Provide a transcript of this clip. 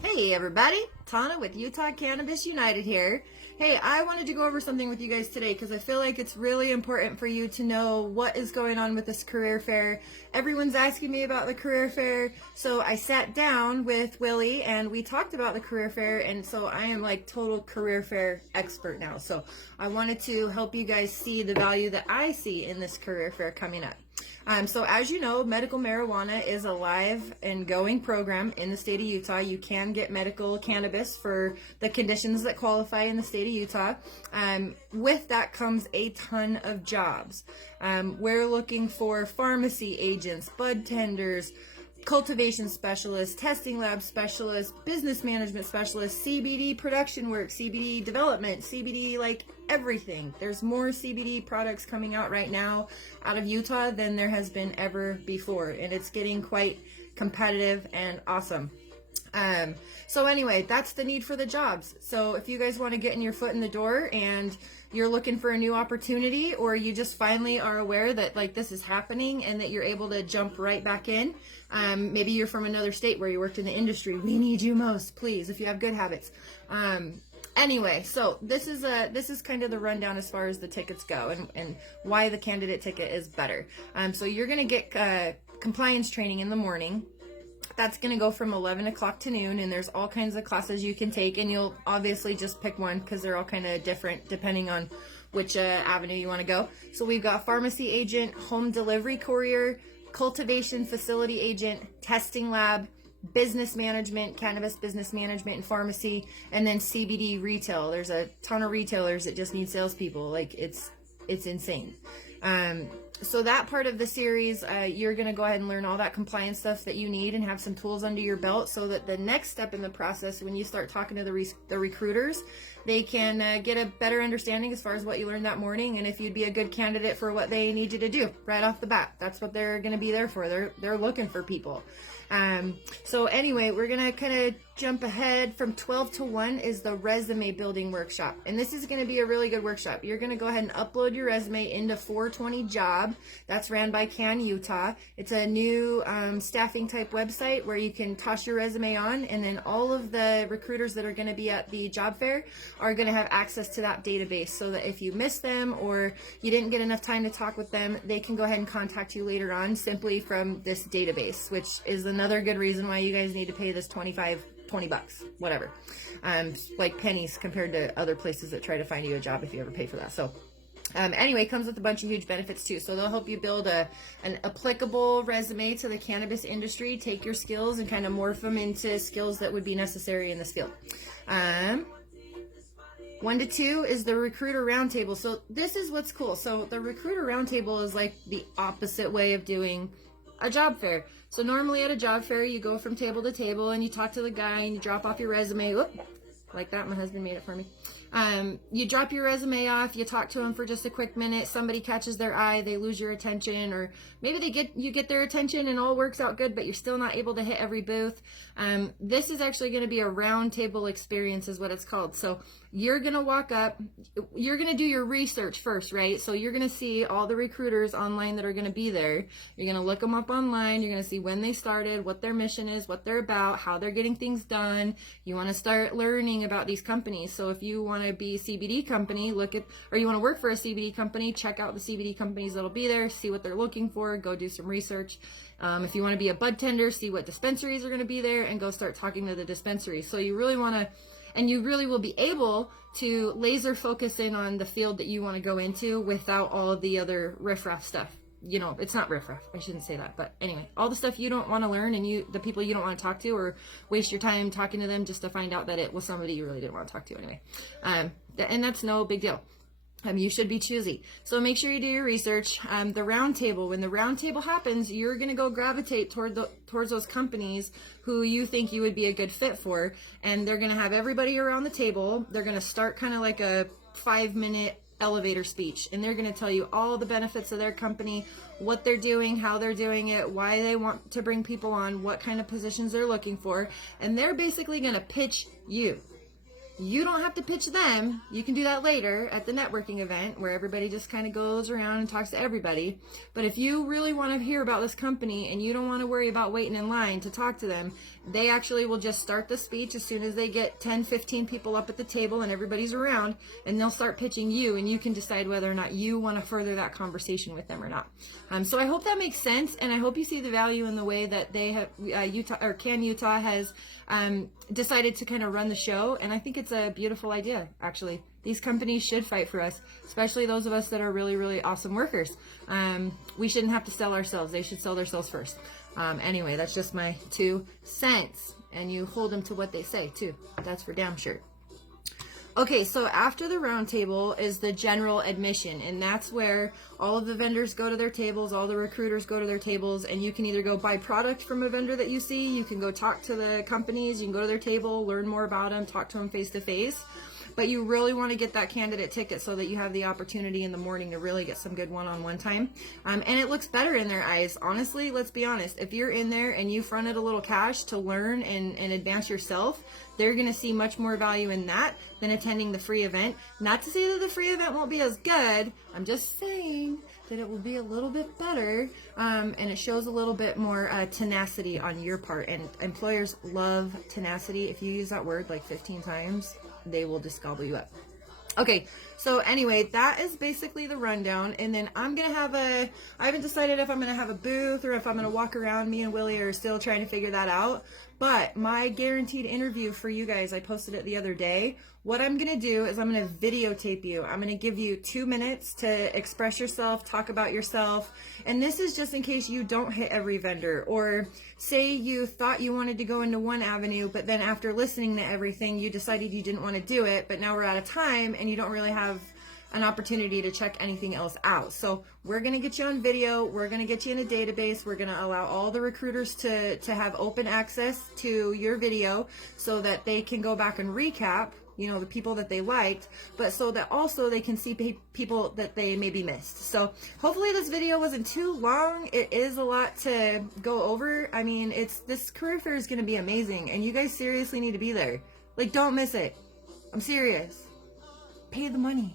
Hey everybody, Tana with Utah Cannabis United here. Hey, I wanted to go over something with you guys today because I feel like it's really important for you to know what is going on with this career fair. Everyone's asking me about the career fair, so I sat down with Willie and we talked about the career fair, and so I am like total career fair expert now. So I wanted to help you guys see the value that I see in this career fair coming up. So as you know, medical marijuana is a live and going program in the state of Utah. You can get medical cannabis for the conditions that qualify in the state of Utah. With that comes a ton of jobs. We're looking for pharmacy agents, bud tenders, cultivation specialists, testing lab specialists, business management specialists, CBD production work, CBD development, CBD like everything. There's more CBD products coming out right now out of Utah than there has been ever before, and it's getting quite competitive and awesome. So anyway, that's the need for the jobs. So if you guys want to get in your foot in the door and you're looking for a new opportunity, or you just finally are aware that like this is happening and that you're able to jump right back in, maybe you're from another state where you worked in the industry, we need you most, please, if you have good habits. Anyway, so this is kind of the rundown as far as the tickets go, and why the candidate ticket is better. So you're gonna get compliance training in the morning. That's going to go from 11 o'clock to noon, and there's all kinds of classes you can take, and you'll obviously just pick one because they're all kind of different depending on which avenue you want to go. So we've got pharmacy agent, home delivery courier, cultivation facility agent, testing lab, business management, cannabis business management and pharmacy, and then CBD retail. There's a ton of retailers that just need salespeople. Like it's insane. So that part of the series, you're going to go ahead and learn all that compliance stuff that you need and have some tools under your belt so that the next step in the process, when you start talking to the recruiters, they can get a better understanding as far as what you learned that morning and if you'd be a good candidate for what they need you to do right off the bat. That's what they're going to be there for. They're looking for people. So anyway, we're going to kind of jump ahead. From 12 to 1 is the resume building workshop. And this is going to be a really good workshop. You're going to go ahead and upload your resume into 420 Job. That's ran by Can Utah. It's a new staffing type website where you can toss your resume on, and then all of the recruiters that are going to be at the job fair are going to have access to that database, so that if you miss them or you didn't get enough time to talk with them, they can go ahead and contact you later on simply from this database, which is another good reason why you guys need to pay this $20 bucks, whatever, like pennies compared to other places that try to find you a job if you ever pay for that. So anyway, it comes with a bunch of huge benefits too. So they'll help you build an applicable resume to the cannabis industry, take your skills and kind of morph them into skills that would be necessary in this field. 1 to 2 is the recruiter roundtable. So this is what's cool. So the recruiter roundtable is like the opposite way of doing a job fair. So normally at a job fair, you go from table to table and you talk to the guy and you drop off your resume. Whoop, like that, my husband made it for me. You drop your resume off, you talk to them for just a quick minute, somebody catches their eye, they lose your attention, or maybe you get their attention and all works out good, but you're still not able to hit every booth. This is actually going to be a round table experience is what it's called. So you're going to walk up, you're going to do your research first, right? So you're going to see all the recruiters online that are going to be there. You're going to look them up online. You're going to see when they started, what their mission is, what they're about, how they're getting things done. You want to start learning about these companies. So if you want to be a CBD company, or you want to work for a CBD company, check out the CBD companies that'll be there, see what they're looking for, go do some research. If you want to be a bud tender, see what dispensaries are going to be there and go start talking to the dispensaries. So you really want to, and you really will be able to laser focus in on the field that you want to go into without all of the other riffraff stuff. You know, it's not riffraff, I shouldn't say that, but anyway, all the stuff you don't want to learn and the people you don't want to talk to, or waste your time talking to them just to find out that it was somebody you really didn't want to talk to anyway. And that's no big deal. You should be choosy. So make sure you do your research. The round table, when the round table happens, you're going to go gravitate towards those companies who you think you would be a good fit for. And they're going to have everybody around the table. They're going to start kind of like a 5-minute elevator speech, and they're going to tell you all the benefits of their company, what they're doing, how they're doing it, why they want to bring people on, what kind of positions they're looking for. And they're basically going to pitch you. You don't have to pitch them. You can do that later at the networking event where everybody just kind of goes around and talks to everybody. But if you really want to hear about this company and you don't want to worry about waiting in line to talk to them, They actually will just start the speech as soon as they get 10, 15 people up at the table and everybody's around, and they'll start pitching you, and you can decide whether or not you want to further that conversation with them or not. So I hope that makes sense, and I hope you see the value in the way that they have, Utah has decided to kind of run the show, and I think it's a beautiful idea, actually. These companies should fight for us, especially those of us that are really, really awesome workers. We shouldn't have to sell ourselves. They should sell themselves first. Anyway, that's just my 2 cents. And you hold them to what they say, too. That's for damn sure. Okay, so after the roundtable is the general admission, and that's where all of the vendors go to their tables, all the recruiters go to their tables, and you can either go buy product from a vendor that you see, you can go talk to the companies, you can go to their table, learn more about them, talk to them face to face. But you really want to get that candidate ticket so that you have the opportunity in the morning to really get some good one-on-one time. And it looks better in their eyes. Honestly, let's be honest. If you're in there and you fronted a little cash to learn and advance yourself, they're going to see much more value in that than attending the free event. Not to say that the free event won't be as good. I'm just saying that it will be a little bit better, and it shows a little bit more tenacity on your part. And employers love tenacity. If you use that word like 15 times, they will just gobble you up. Okay, so anyway, that is basically the rundown. And then I'm going to have I haven't decided if I'm going to have a booth or if I'm going to walk around. Me and Willie are still trying to figure that out. But my guaranteed interview for you guys, I posted it the other day. What I'm going to do is I'm going to videotape you. I'm going to give you 2 minutes to express yourself, talk about yourself. And this is just in case you don't hit every vendor, or say you thought you wanted to go into one avenue, but then after listening to everything, you decided you didn't want to do it, but now we're out of time and you don't really have an opportunity to check anything else out. So we're going to get you on video. We're going to get you in a database. We're going to allow all the recruiters to have open access to your video so that they can go back and recap, you know, the people that they liked, but so that also they can see people that they maybe missed. So hopefully this video wasn't too long. It is a lot to go over. I mean, this career fair is going to be amazing, and you guys seriously need to be there. Like, don't miss it. I'm serious. Pay the money.